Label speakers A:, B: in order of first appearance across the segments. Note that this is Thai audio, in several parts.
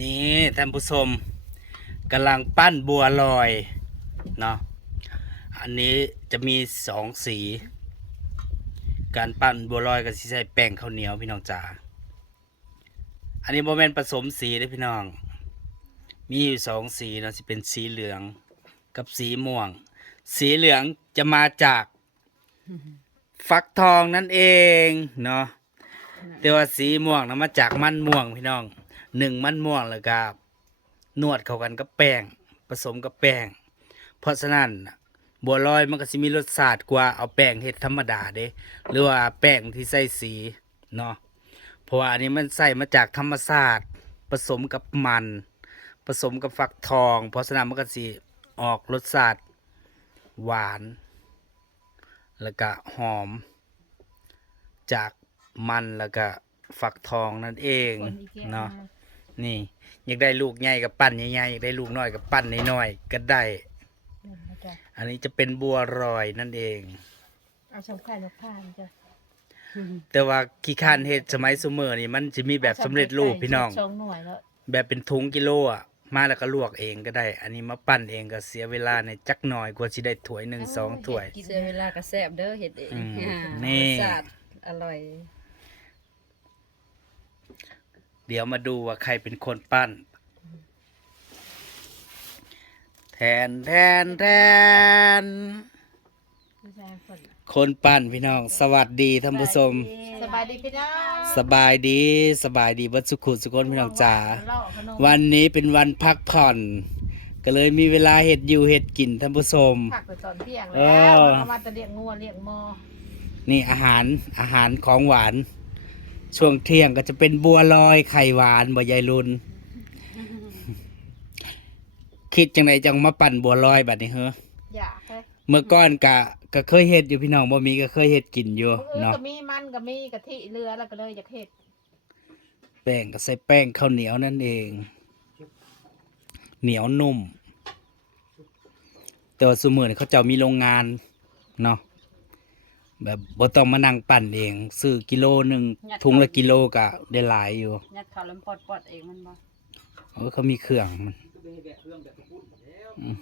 A: นี่ท่านผู้ชมกำลังปั้นบัวลอยเนาะอันนี้จะมีสองสี การปั้นบัวลอยก็สิใช้แป้งข้าวเหนียวพี่น้องจ๋าอันนี้โมเมนผสมสีเด้อพี่น้อง มีอยู่สองสีเนาะสิเป็นสีเหลืองกับสีม่วง สีเหลืองจะมาจากฟักทองนั่นเองเนาะแต่ว่าสีม่วงนะมาจากมันม่วงพี่น้อง หนึ่งมันม่วงแล้วก็นวดเข้ากันกับแป้งผสมกับแป้ง เพราะฉะนั้นน่ะบัวลอยมันก็สิมีรสชาติกว่าเอาแป้งเฮ็ดธรรมดาเด้หรือว่าแป้งที่ใส่สีเนาะเพราะว่าอันนี้มันใส่มาจากธรรมชาติผสมกับมัน ผสมกับฟักทอง เพราะฉะนั้นมันก็สิออกรสชาติหวาน แล้วก็หอม จากมันแล้วก็ฟักทองนั่นเองเนาะ นี่ อยากได้ลูกใหญ่กับปั้นใหญ่ๆอยากได้ลูกน้อยกับปั้นน้อยๆก็ได้อันนี้จะเป็นบัวรอยนั่นเอง
B: เอาสำคัญลูกค้าจ้ะ
A: แต่ว่าขี้ข้านเฮ็ดสมัยสมัยนี่มันจะมีแบบสำเร็จรูปพี่น้อง
B: สองหน่วยแล้ว
A: แบบเป็นถุงกิโลอะ มาแล้วก็ลวกเองก็ได้ อันนี้มาปั้นเองก็เสียเวลาในจักหน่อยกว่าสิได้ถ้วยหนึ่งสองถ้วย
C: เสียเวลากระแซบเด้อเห็ดเอง
A: อืม
C: อ่า
A: นี่
C: รสชาติอร่อย
A: เดี๋ยวมาดูว่าใครเป็นคนปั้น แทนแทนแทน
B: ผู้ชายคน
A: คนปั้นพี่น้อง สวัสดีท่านผู้ชม
B: สบายดีพี่น้อง
A: สบายดีสบายดีวัดสุขุสุคนพี่น้องจ๋า
B: เล่ขนม
A: วันนี้เป็นวันพักผ่อน ก็เลยมีเวลาเห็ดอยู่เห็ดกินท่านผู้ชม
B: ผักไปตอนเที่ยง
A: เอ
B: แล้ว
A: อ
B: เอามาจะเลี้ยงงัวเลี้ยงหมอ
A: นี่อาหารอาหารของหวาน ช่วงเที่ยงก็จะเป็นบัวลอยไข่หวานบ่ยายรุน คิดจังไดจังมาปั่นบัวลอยแบบนี้เหรอ
B: อยากให้
A: เมื่อก่อนกะก็เคยเฮ็ดอยู่พี่น้องบ่มีก็เคยเฮ็ดกินอยู่
B: มื้ออื่น
A: เนาะ
B: ก็มีมันก็มีกะทิเรือแล้วก็เลยอยากเฮ็ด
A: แป้งก็ใส่แป้งข้าวเหนียวนั่นเอง เหนียวนุ่ม แต่ว่าสมือนี่เขาเจ้ามีโรงงานเนาะ แบบบ่ต้องมานั่งปั่นเอง ซื้อกิโลหนึ่งถุงละกิโลก็ได้หลายอยู่
C: ยัดข้าวแล้วปอดปอดๆเองมันบ่
A: เออเขามีเครื่องมันอืม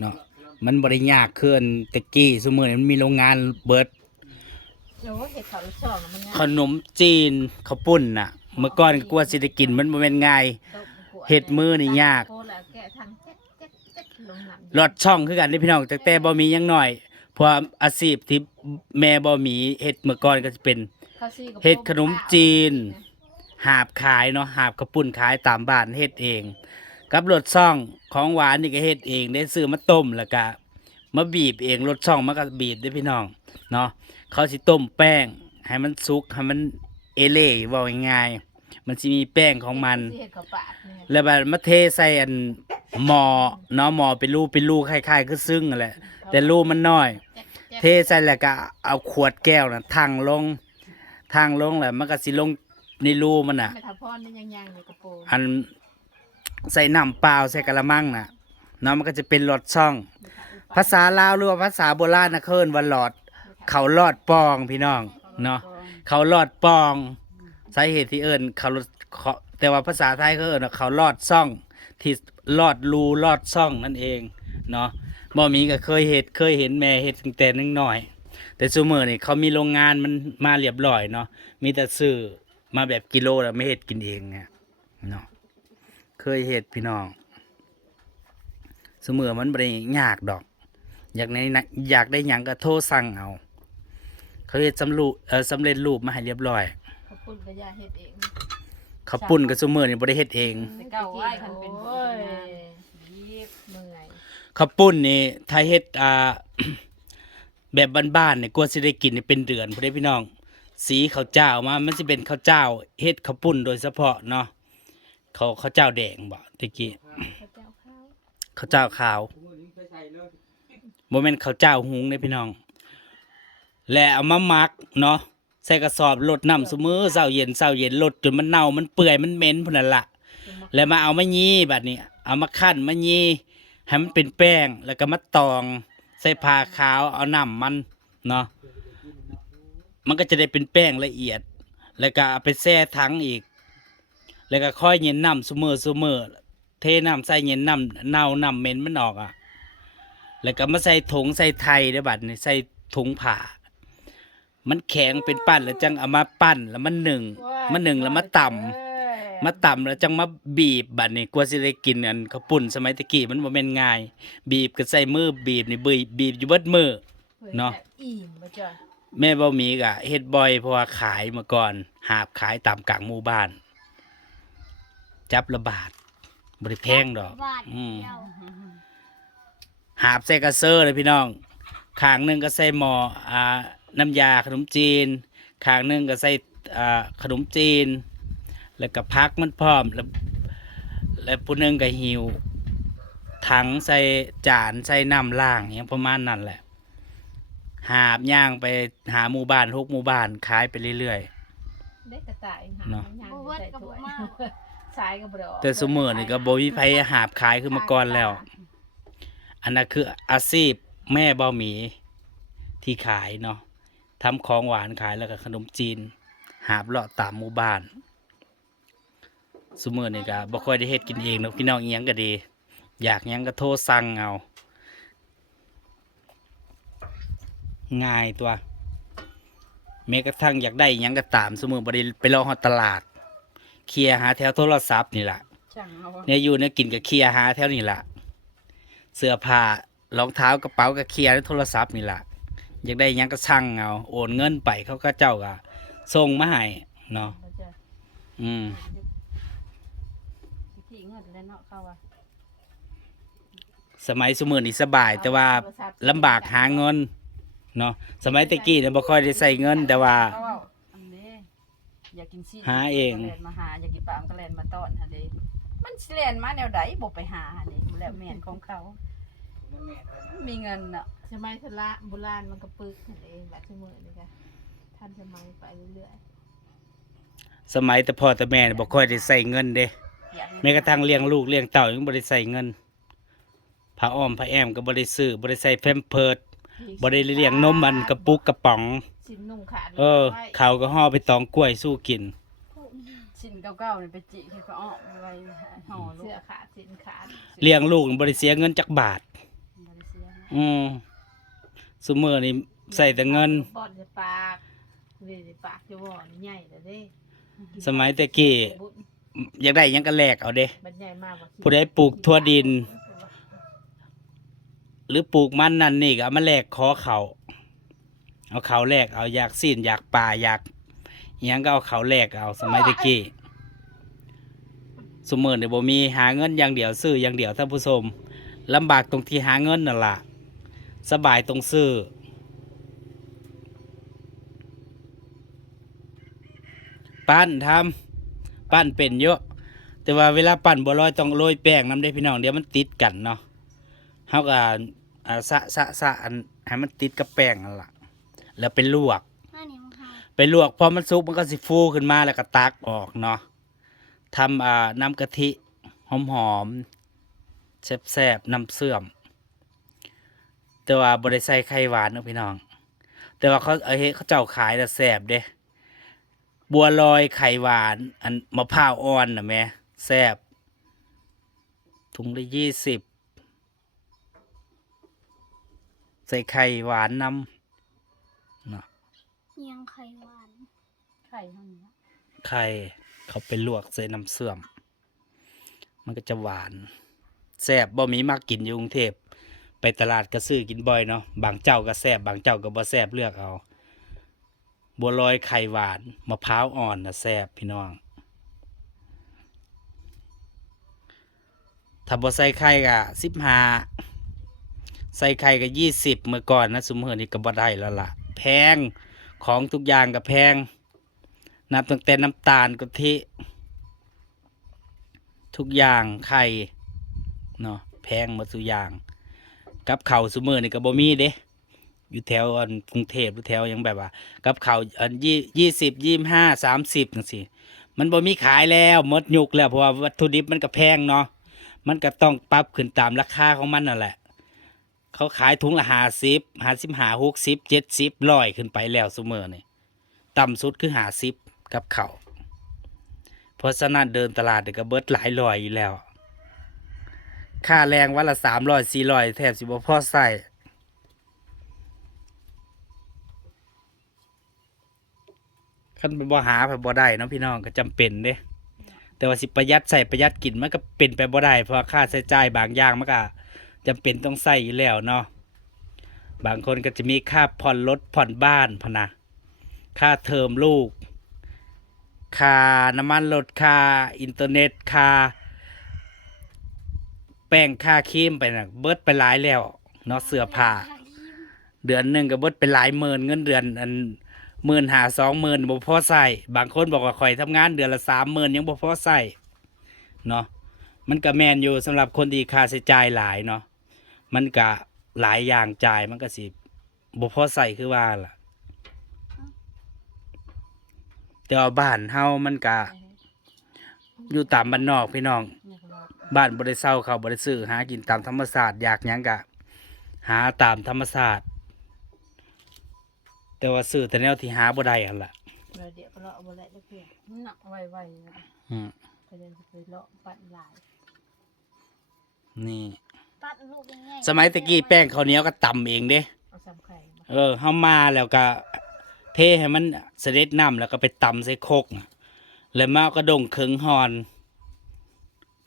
A: เนาะมันบริยากเคลื่อนตะกี้สมือนี่มันมีโรงงานเบิด
B: โอ้เฮ็ดข้าวลูกช่องมัน
A: ขนมจีนข้าวปุ้นน่ะ เมื่อก่อนกลัวสิได้กินมันบ่แม่นง่ายเฮ็ดมื้อนี่ยาก
B: โคแล้วแกะทางเจ๊กเจ๊กเจ๊กลงน้ำ
A: รอดช่องคือกันเด้พี่น้องแต่แต่บ่มีหยังน้อย เพราะอาชีพที่แม่บ่มีเฮ็ดเมื่อก่อนก็จะเป็น
B: ข้าวซี่กับ
A: เฮ็ดขนมจีน หาบขายเนาะหาบข้าวปุ้นขายตามบ้านเฮ็ดเอง กับรสช่องของหวานนี่ก็เฮ็ดเองได้ซื้อมาต้มแล้วก็มาบีบเองรสช่องมันก็บีบเด้อพี่น้องเนาะเขาสิต้มแป้ง ให้มันสุกให้มันเอเล่เว่าง่ายๆ มันสิมีแป้งของมัน
B: ที่เฮ็ดข้าวปาดเนี่ย
A: แล้วแบบมาเทใส่อันหม้อเนาะหม้อเป็นรูเป็นรูคล้ายๆคือซึ่งนั่นแหละ แต่รูมันน้อย
B: แจ๊กแจ๊ก
A: เทใส่แล้วก็เอาขวดแก้วน่ะทังลงทังลงแล้วมันก็สิลงในรูมันน่ะ
B: ไม่ทับพรนี่ยังยังในกระโปรง
A: อันใส่น้ำเปล่าใส่กระมังน่ะเนาะมันก็จะเป็นหลอดช่อง ภาษาลาวหรือว่าภาษาโบราณนะเคินว่าหลอด เขาหลอดปองพี่น้องเนาะเขาหลอดปอง สาเหตุที่เอิญเขาเขาแต่ว่าภาษาไทยเขาเอิญว่าเขาลอดช่อง ที่ลอดรูลอดช่องนั่นเองเนาะบ่มีก็เคยเห็ดเคยเห็นแม่เห็ดตั้งแต่นึงหน่อย แต่ซูเมอร์นี่เขามีโรงงานมันมาเรียบร้อยเนาะมีแต่ซื้อมาแบบกิโลแล้วไม่เห็ดกินเองเนี่ยเนาะเคยเห็ดพี่น้องซูเมอร์มันบ่ได้ยากดอก อยากในอยากได้หยังก็โทรสั่งเอา เขาเฮ็ดสำรูเออสำเร็จรูปมาให้เรียบร้อย
B: ขอบคุณกระยาเฮ็ดเอง
A: เขาวปุ้นกับซูเมอร์นี่บ่ได้เฮ็ดเอง
C: แต่เก่าไว้คันเป็น
B: โอ้ย
C: ยีบ
B: เมื่อย
A: ข้าวปุ้นนี่ถ้าเฮ็ดอ่า แบบบ้านๆเนี่ยกลัวสิได้กินนี่เป็นเดือนพุ่นเด้พี่น้อง สีข้าวเจ้ามามันสิเป็นข้าวเจ้าเฮ็ดข้าวปุ้นโดยเฉพาะเนาะเขาข้าวเจ้าแดงบ่ตะกี้
B: พระเจ้าข้าว
A: ข้าวเจ้าขาวบ่แม่นข้าวเจ้าหุงเด้พี่น้อง และเอามาหมักเนาะ ใส่กระสอบลดน้ำซุมื้อเช้าเย็นเช้าเย็นลดจนมันเน่ามันเปื่อยมันเหม็นพุ่นนั่นล่ะแล้วมาเอามายีบัดนี้ เอามาคั่นมายีให้มันเป็นแป้งแล้วก็มาตอง ใส่ผ้าขาวเอาน้ำมันเนาะมันก็จะได้เป็นแป้งละเอียด แล้วก็เอาไปแช่ถังอีก แล้วก็ค่อยเย็นน้ำซุมือซุมือเทน้ำใส่เย็นน้ำเน่าน้ำเหม็นมันออกอะแล้วก็มาใส่ถุงใส่ไทยได้อบัดนี่ใส่ถุงผ้า มันแข็งเป็นปั้นแล้วจังเอามาปั้นแล้วมันหนึ่งมันหนึ่งแล้วมาต่ำมาต่ำแล้วจังมาบีบบัดนี่กว่าสิได้กินอันข้าวปุ้นสมัยตะกี้มันบ่แม่นง่าย บีบก็ใส่มือบีบนี่บีบบีบอยู่เบิดมือเนาะ
B: อิ่มบ่จ้ะ
A: แม่บ่มีก็เฮ็ดบ่อยเพราะว่าขายมาก่อน หาบขายตามกลางหมู่บ้าน จับละบาทบ่ได้แพงดอก
D: บาท
A: อืม
D: เดียว
A: หาบใส่กระเซอร์เลยพี่น้องข้างหนึงก็ใส่หม้ออ่า น้ำยาขนมจีนข้างหนึงก็ใส่อ่าขนมจีน แล้วก็พักมันพร้อม แล้วแล้วผู้หนึงก็หิวถังใส่จานใส่น้ำล่างอหย่างประมาณนั้นแหละ หาบย่างไปหาหมู่บ้านทุกหมู่บ้านขายไปเรื่อย
B: ได้กระต่ายหา
A: เนาะ
B: ย่าง
D: บ่
B: อยู่
D: เวิร์ด
B: ใส่
D: กับ
B: ถ้
D: บ่
B: วย
D: มา
B: สายก็บ่ได้ออก
A: ๆแต่สมือนี่ก็บ่มีไผหาบขายขึ้นมาก่อนแล้ว อันนั้นคืออาชีพแม่บ่หมีที่ขายเนาะ ทำของหวานขายแล้วก็ขนมจีน หาบเลาะตามหมู่บ้านสมือนี่ก็บ่ค่อยได้เฮ็ดกินเองเนาะพี่น้องอีหยังก็ดี อยากหยังก็โทรสั่งเอาง่ายตัวแม้กระทั่งอยากได้หยังก็ตามสมือบริไปรอฮอดตลาด เคลียร์หาแถวโทรศัพท์นี่แหละ
C: ช่างเอาวะ
A: เนี่ยอยู่เนี่ยกินกับเคลียร์หาแถวนี่แหละเสื้อผ้ารองเท้ากระเป๋ากับเคลียร์ในโทรศัพท์นี่แหละ อยากได้หยังก็ช่างเอาโอนเงินไปเขาก็เจ้าก็ส่งมาให้เนาะ
B: บ่จ้ะ
A: อืม
C: ที่เงินแล้วเนาะเขาว่า
A: สมัยสมือนี่สบายแต่ว่าลำบากหาเงินเนาะสมัยตะกี้เนี่ยบ่ค่อยได้ใส่เงินแต่ว่า
C: เขาว่าอันนี้อยากกินซี
A: หาเอง
C: ก็แล่นมาหาอยากกินปลามก็แล่นมาต้อนหั่นเด้มันสิแล่นมาแนวใดบ่ไปหาหั่นเด้แล้วแม่นของเขา มีเงินเนาะ
B: สมัยทละโบราณมันก็ปึกนั่นเองแบบสมือนี่ก็ทันสมัยไปเรื่อย
A: สมัยแต่พ่อแต่แม่เนี่ยบ่ค่อยได้ใส่เงินเด้
C: อยาก
A: แม้กระทั่งเลี้ยงลูกเลี้ยงเต่ายังบ่ได้ใส่เงินผ้าอ้อมผ้าแอมก็บ่ได้ซื้อบ่ได้ใส่แพมเพิร์ด
B: ๆ
A: บ่ได้เลี้ยงนมมันกระปุกกระป๋อง
B: สินนุ่งขาด
A: เออเขาวก็ห่อไปตองกล้วยสู้กิน
C: ชิ้นเก่าๆนี่ไปจิที่เขาอ้อมไว้ห่อลู
B: เสื้
C: ก
B: อขาดสินขาด
A: เลี้ยงลูกบ่ได้เสียเงินจักบาท
C: บ่ ได้เสียนะ
A: อืมซุมื้อนี้ใส่แต่เงิน
B: บอดจะปากเวยจะปากจะบ่อนใหญ่แต่เด้
A: สมัยแต่กี้
B: บุญ
A: อยากได้หยังก็แลกเอาเด้
B: บัดใหญ่มากกว่า
A: ผู้ใดปลูกทั่วดิน หรือปลูกมันนั่นนี่ก็เอามาแลกขอเขาเอาเขาแลกเอาอยากซีนอยากปลาอยากอิหยังก็เอาเขาแลกเอาสมัยตะกี้สมมือเนี่ยบ่มีหาเงินอย่างเดียวซื้ออย่างเดียวท่านผู้ชมลำบากตรงที่หาเงินนั่นล่ะ สบายตรงซื้อปั้นทำปั้นเป็นเยอะ แต่ว่าเวลาปั้นบัวลอยต้องโรยแป้งน้ำได้พี่น้องเดี๋ยวมันติดกันเนาะเฮาก็อ่าสะสะสะอันให้มันติดกับแป้งนั่นล่ะแล้วไปลวก
D: หน้านี้มันค่ะ
A: ไปลวกพอมันสุกมันก็สิฟูขึ้นมาแล้วก็ตักออกเนาะทำอ่าน้ำกะทิหอมๆแซ่บๆน้ำเสื่อม แต่ว่าบริใส่ไข่หวานเนาะพี่น้อง แต่ว่าเขาเอาเฮ็ดเขาเจ้าขายแต่แซ่บเด้บัวลอยไข่หวาน อันมะพร้าวอ่อนนะแม่แซ่บถุงละยี่สิบใส่ไข่หวานนำเนาะ
D: เอียงไข่หวาน
C: ไข่เท่านี้
A: ไข่เขาไปลวกใส่น้ำเสื่อม มันก็จะหวานแซ่บบ่มีมากกินอยู่กรุงเทพ ไปตลาดก็ซื้อกินบ่อยเนาะบางเจ้าก็แซบบางเจ้าก็บ่แซบเลือกเอาบัวลอยไข่หวานมะพร้าวอ่อนนะแซบพี่น้องถ้าบ่ใส่ไข่ก็สิบห้าใส่ไข่ก็ยี่สิบเมื่อก่อนนะสมมตินี่ก็บ่ได้แล้วล่ะ แพงของทุกอย่างก็แพง นับตั้งแต่น้ำตาลกะทิ ทุกอย่างไข่เนาะแพงหมดทุกอย่าง กับเข่าวซุมือนี่ก็บ่มีเด้อยู่แถวอันกรุงเทพหรือแถวยังแบบว่า กับเข่าอันยี่ยี่สิบยี่ห้าสามสิบจังสิมันบ่มีขายแล้วหมดยุคแล้วเพราะว่าวัตถุดิบมันก็แพงเนาะมันก็ต้องปรับขึ้นตามราคาของมันนั่นแหละ เขาขายถุงละห้าสิบห้าสิบห้าหกสิบเจ็ดสิบร้อยขึ้นไปแล้วซุมือนี่ต่ำสุดคือห้าสิบกับเขาเพราะฉะนั้นเดินตลาดเดี๋ยวก็เบิดหลายร้อยอยู่แล้ว ค่าแรงวันละสามร้อยสี่ร้อยแทบสิบ่พอใส่คันบ่หาไปบ่ได้เนาะพี่น้องก็จำเป็นเด้ แต่ว่าสิประหยัดใส่ประหยัดกินมันก็เป็นไปบ่ได้เพราะค่าใช้จ่ายบางอย่างมันก็จำเป็นต้องใส่อยู่แล้วเนาะบางคนก็จะมีค่าผ่อนรถผ่อนบ้านพนะค่าเทอมลูก ค่าน้ำมันรถค่าอินเทอร์เน็ตค่า แป้งค่าครีมไปนะเบิดไปหลายแล้วเนาะเสื้อผ้าเดือนหนึ่งก็เบิดไปหลายหมื่นเงินเดือนอันหมื่นหาสองหมื่นบ่พอใส่บางคนบอกว่าข่อยทำงานเดือนละสามหมื่นยังบ่พอใส่เนาะมันก็แมนอยู่สำหรับคนที่ค่าใช้จ่ายหลายเนาะมันก็หลายอย่างจ่ายมันก็สิบ่พอใส่คือว่าล่ะ แต่ว่าบ้านเฮามันก็อยู่ตามบ้านนอกพี่น้อง
C: บอก
A: บ้านบริเศร้าเขาบริซื้อหากินตามธรรมศาสตร์อยากหยังกะ หาตามธรรมศาสตร์แต่ว่าซื้อแต่แนวที่หาบ่ได้หั่นล่ะ
B: เดี๋ยวเดี๋ยวก็เลาะบ่ได้เพื่อน
C: หนักไวๆนะ
A: อืม
B: ก็เดินไปเลาะปัดหลาย
A: นี่
D: ปัดลูกยังไง
A: สมัยตะกี้แป้งข้าวเหนียวก็ตำเองเด้
B: เอาซ้ำไข่มา
A: เออเฮามาแล้วก็ เทให้มันเสด็จน้ำแล้วก็ไปตำใส่โคกน่ะแล้วมาเอาก็ดงเคิงหอน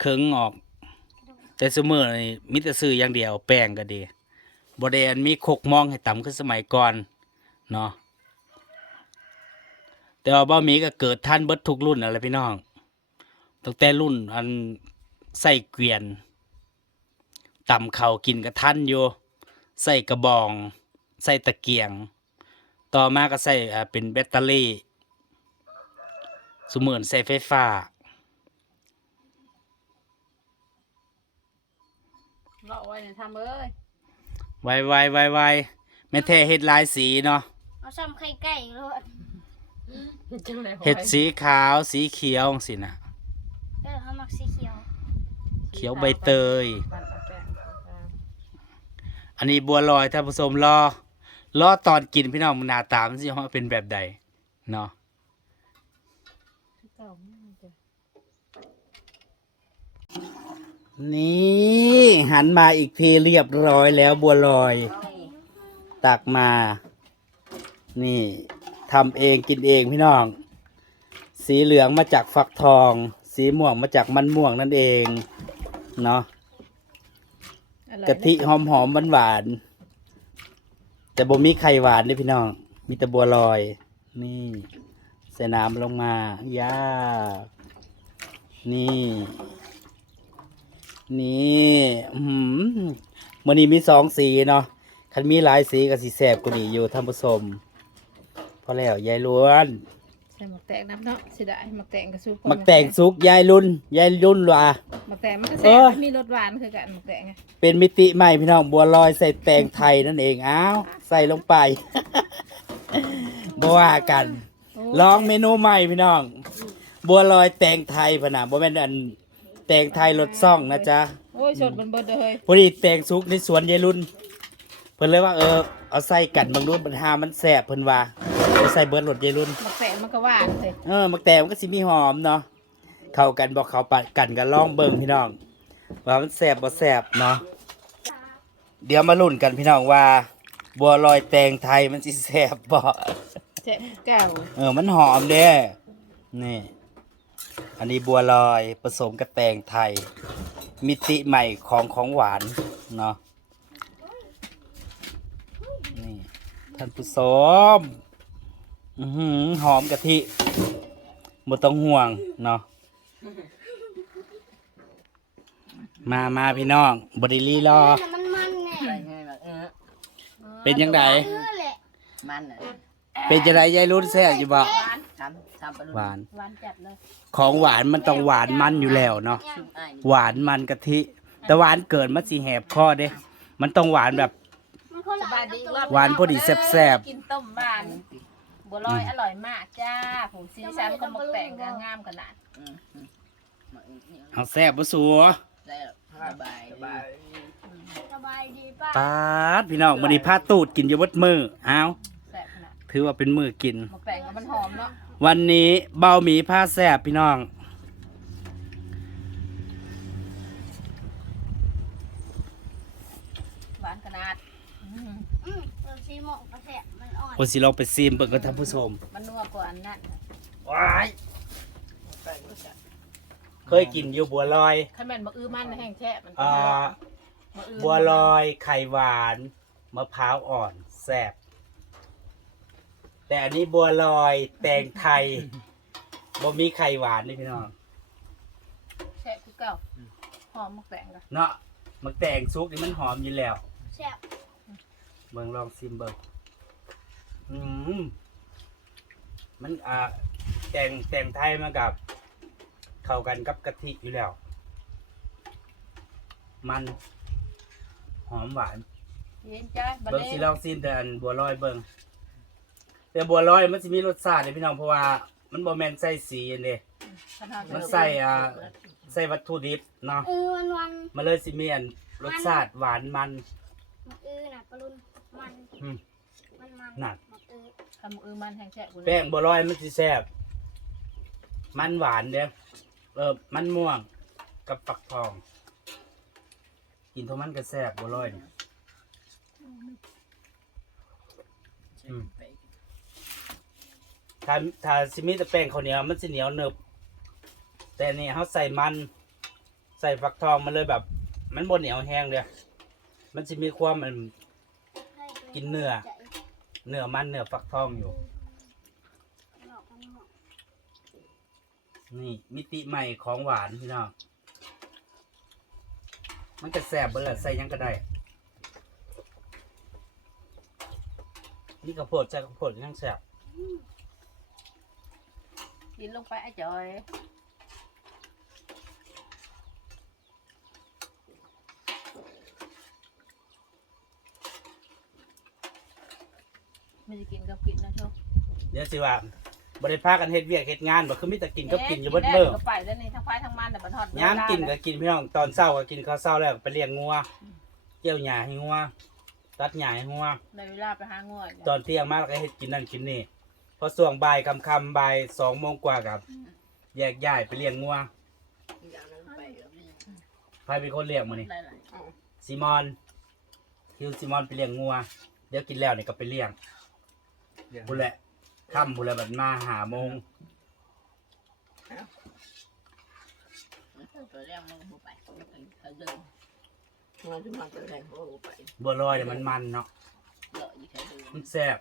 A: เคิงออก แต่สมือนี่มิต่ซื้ออย่างเดียวแป้งก็ดีบ่ได้อันมีโคกมองให้ต่ำคือสมัยก่อนเนาะแต่ว่าบ่มีก็เกิดท่านเบิดทุกรุ่นอะไรพี่น้องตั้งแต่รุ่นอันใส่เกวียนต่ำเข่ากินกับท่านอยู่ใส่กระบอง ใส่ตะเกียง ต่อมาก็ใส่เป็นแบตเตอรี่สมือนใส่ไฟฟ้า
C: เลาะไว้เนี่ยทำเอ้ย
A: ไวไวไวไวแม่แท้เห็ดหลายสีเนาะ
D: เอาซ้ำไข่ไก่เลย
C: จังเลย
A: เห็ดสีขาวสีเขียวสินะ
D: เออเขามักสีเขียว
A: เขียวใบเตย
C: ปั่นเอาแป้งเอา
A: อันนี้บัวลอยท่านผู้ชมรอรอตอนกินพี่น้องมันหน้าตามันสิว่าเป็นแบบใดเนาะ
B: คือเก่ามันจะ
A: นี่ หันมาอีกทีเรียบร้อยแล้วบัวลอย ตักมา นี่ทำเองกินเองพี่น้อง สีเหลืองมาจากฟักทอง สีม่วงมาจากมันม่วงนั่นเองเนาะ
B: อร่อย
A: กะทิหอมหอมหวานหวานๆแต่บ่มีไข่หวานเด้พี่น้อง มีแต่บัวลอย นี่ ใส่น้ำลงมา ย่า นี่ นี่อืมมันนี้มีสองสีเนาะคันมีหลายสีก็สีแสบกว่านี้อยู่ท่านผู้ชมพอแล้วยายล้วน
B: ใส่หมักแตงน้ำเนาะสิได้หมักแตงกับซุป
A: มักแต่งสุกยายรุ่นยายรุ่นว่ะ
B: หมักแตงมันก็
A: เอ
B: แซ่
A: อ
B: บมีรสหวานคือกันหมักแตงไง
A: เป็นมิติใหม่พี่น้องบัวลอยใส่แตงไทยนั่นเองอ้าวใส่ลงไปบ่ว่ากันลองเมนูใหม่พี่น้อง บัวลอยแตงไทยพะนะบ่แม่นอัน แตงไทยรสซ่องนะจ๊ะ
B: โอ้ยสดเบิดๆเลย
A: พอดีแตงสุกในสวนยายรุ่น เพิ่นเลยว่าเออเอาใส่กันบางรุ่นปัญหามันแสบเพิ่นว่าเอาใส่เบิดรสยายรุ่น
B: หมักแตงมันก็หวานเลย
A: เออมักแตงมันก็สิมีหอมเนาะเข้ากันบอกเข้าปัดกันกันลองเบิ่งพี่น้องว่ามันแสบบ่แสบเนาะเดี๋ยวมาลุ้นกันพี่น้องว่า บัวลอยแตงไทยมันสิแสบบ่
B: แซ่บเก่า
A: เออมันหอมเด้นี่ อันนี้บัวลอยผสมกับแตงไทย มิติใหม่ของของหวานเนาะนี่ท่านผู้ชมอือหือหอมกะทิบ่ต้องห่วงเนาะมามาพี่น้องบไดิลีรอ
D: มันมันไง
C: ใส่ไงแบบเออ
A: เป็นยังไง
D: เออแหละ
C: มันอะ
A: เป็นจะไรยายรุ่นแซ่บอยู่บ่
C: หวาน ทำทำไปเลย
A: หวาน
B: หวานจัดเลย
A: ของหวานมันต้องหวานมันอยู่แล้วเนาะ
C: ชุบอ้าย
A: หวานมันกะทิ แต่หวานเกินมันสิแหบคอเด้ มันต้องหวานแบบ
D: มันคน
B: ส
D: ละ
B: บายดีรอบ
A: หวานพอดีแซ่บๆ
B: กินต้มหวานบัวลอยอร่อยมากจ้าผมสีสันก็หมักแตงก็งามขนาด
C: อืมอืมมาอีกนี่
A: เอาแซ่บบ่สัว
C: ได้แล้วสบายสบาย
D: สบายดีป้า
A: ปาดพี่น้องมื้อนี้พาตูดกินอยู่เบิดมื้ออ้าว
B: แซ่บขนาด
A: ถือว่าเป็นมื้อกิน
B: หมักแตงก็มันหอมเนาะ
A: วันนี้เบาหมีผ้าแสบพี่น้อง
B: หวานขนาดอ
D: ืปิซีหมองกระแสะมันอ่อน
A: คนสิลองไปซีมเปิดกันท่านผู้ชม
C: มันนัวกว่าอันนั้น
A: ว้ายเคยกินอยู่บัวลอย
B: ข้าแม่นบะอื้อมันแห้งแช่มัน
A: อ่า
B: อื้อ
A: บัวลอยไข่หวาน มะพร้าวอ่อนแสบ แต่อันนี้บัวลอยแตงไทยบ่มีไข่หวานนี่พี่น้อง
B: แช่คือเก่าหอมมักแตงกัน
A: เนาะมักแตงซุกนี่มันหอมอยู่แล้ว
D: แซ่บ
A: เบิ่งลองซิมเบิ่งอืมมันอ่าแตงแตงไทยมากับ เข้ากันกับกะทิอยู่แล้ว มัน หอมหวาน
B: เย็นจ้าบัด
A: เบิ่ง
B: นี้
A: สิลองซิมแต่อันบัวลอยเบิ่ง แต่บัวลอยมันสิมีรสชาติเด้พี่น้องเพราะว่า มันบ่แม่นใส่สีอันเด้
B: ขนาด
A: มันใส่อ่าใส่วัตถุดิบเนาะ
D: เออวันวัน
A: มันเลยสิมีอันรสชาติหวานมัน
D: มักเออน่ะปลาลุนมัน
A: อืม
D: มันมัน
A: นั่น
D: มักเออ
B: ทำบักอื้อมันแห้งแช่กูเลย
A: แป้งบัวลอยมันสิแซ่บมันหวานเด้อเออมันม่วงกับฟักทอง กินเท่ามันก็แซ่บบัวลอยนี่อืม ถ้าถ้าสิมีแต่แป้งข้าวเหนียวมันสิเหนียวหนึบ แต่นี่เขาใส่มัน ใส่ฟักทองมันเลยแบบ มันบนเหนียวแห้งเลยมันจะมีความมัน กินเนื้อ เนื้อมันเนื้อฟักทองอยู่
D: นี่
A: มิติใหม่ของหวานพี่น้องมันจะแสบเบละใส่หยังก็ได้ นี่กระโพดใส่กระโพดยังแสบ
B: กินลงไปไอ้จอยไม่ได้กินกับกินนะโชค
A: เดี๋ยวสิว่าบริพากันเฮ็ดเวียกเฮ็ดงานบ่คือมีแต่กินกับกินอยู่เบิดเบ้อ
B: ก็ไปแล้วนี่ทั้งไฟทั้งมันแต่บันทอด
A: ย้ำกินก็กินพี่น้องตอนเช้าก็กินข้าวเช้าแล้วไปเลี้ยงงัวเกี่ยวหญ้าให้งัวตัดหญ้าให้งัว
B: ในเวลาไปหาง่วย
A: ตอนเที่ยงมาแล้วก็เฮ็ดกินนั่นกินนี่ พอส่วงบ่ายคำคำๆบ่ายสองโมงกว่ากับ แยกย้ายไปเลี้ยงงัวใครเป็นคนเลี้ยงมื้อนี้
B: หลาย
A: ซีมอนคิวซีมอนไปเลี้ยงงัว เดี๋ยวกินแล้วนี่ก็ไปเลี้ยงบุแหละค่ำบุแหละบัดมาหาโมง
B: ตัวเรียงมึงบ่ไปเขาเดิน
C: มันจะมาตัวแรงโอ้ไป
A: บัวลอยเนี่ยมันมันเนาะ
B: เลาะอยู่แค่เดิน
A: มันแซ่บ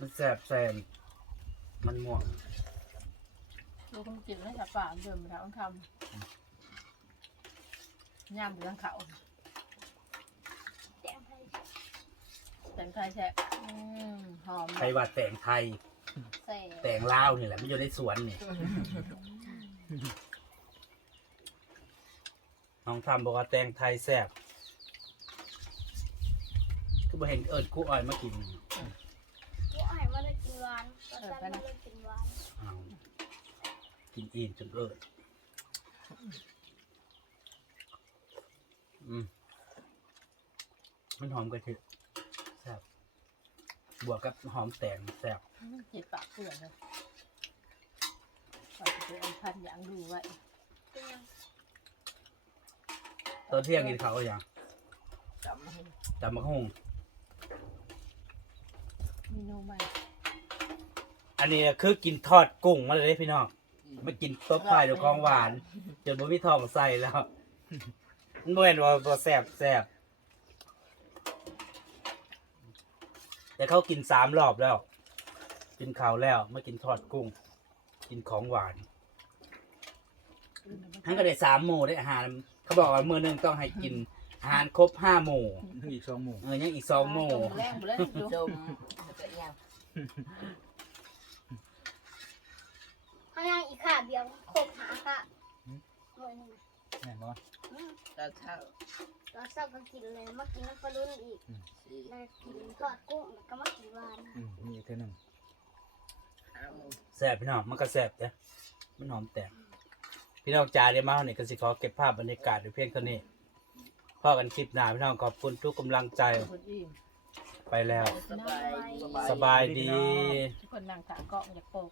A: มันแซ่บแซมมันม่วง
B: ลูกมันกินแล้วสับป่าเดินไปทางคำย่ามไปทางเขา
D: แต้มให้
B: แต่งไทยแช่อืมหอม
A: ใครว่าแต่งไทย
B: แซ่
A: แต่งลาวนี่แหละไม่อยู่ในสวนนี่ น้องทำบอกว่าแต่งไทยแซ่บคือบ่เห็นเอิญคู่อ้อยมากิน
D: กูอ้ายมาได้กินหวานตอนนั้นมาได้กินหวาน
A: อ้าวกิน อิ่มจนเอิญอืมมันหอมกระเทียมแซ่บบวกกับหอมแตงแซ่บ
B: เจ็บปากเปื่อนเลยไปไปเอาพันอย่างดูไว้
D: เป็นยัง
A: ตอนเที่ยงกินข้าวก็ยัง
C: จำให้
A: จำมะฮง
B: เมนูใหม่
A: อันนี้คือกินทอดกุ้งมาเลยพี่น้อง มากินต้มไผ่ด้วยของหวาน จนบ่มีทองใส่แล้วมันบ่เห็นว่าบ่แซ่บแซ่บแต่เขากินสามรอบแล้ว กินข้าวแล้วมากินทอดกุ้ง กินของหวานทั้งก็ได้สามหมู่ได้อาหาร เขาบอกว่ามื้อหนึงต้องให้กินอาหารครบห้าหมู่
E: อีกสองหมู่
A: เออยังอีกสองหมู่
B: แรงหมดเลยดู
C: จมจะยาว
D: เขายังอีกขาเดียวครบหาค่ะมือหนึง
E: แม่นบ่
C: ตาเท่า
D: ตอนเช้าก็กินเลยมากินน้ำปลาลุนอีก
C: สี่
D: แล้วกินทอดกุ้งแล้วก็มากินหวาน
E: อืมมีอีกเท่านึง
C: ห้าโมง
A: แซ่บพี่น้องมันก็แซ่บเด้อมันหอมแตกพี่น้องจ๋าเดี๋ยวมาเนี่ยก็สิขอเก็บภาพบรรยากาศไว้เพียงเท่านี้พอกันคลิปหน้าพี่น้องขอบคุณทุกกำลังใจ
B: คนอิ่ม
A: ไปแล้ว
C: สบาย
A: สบายดี
B: ทุกคนนั่งขาเกาะอยากโปก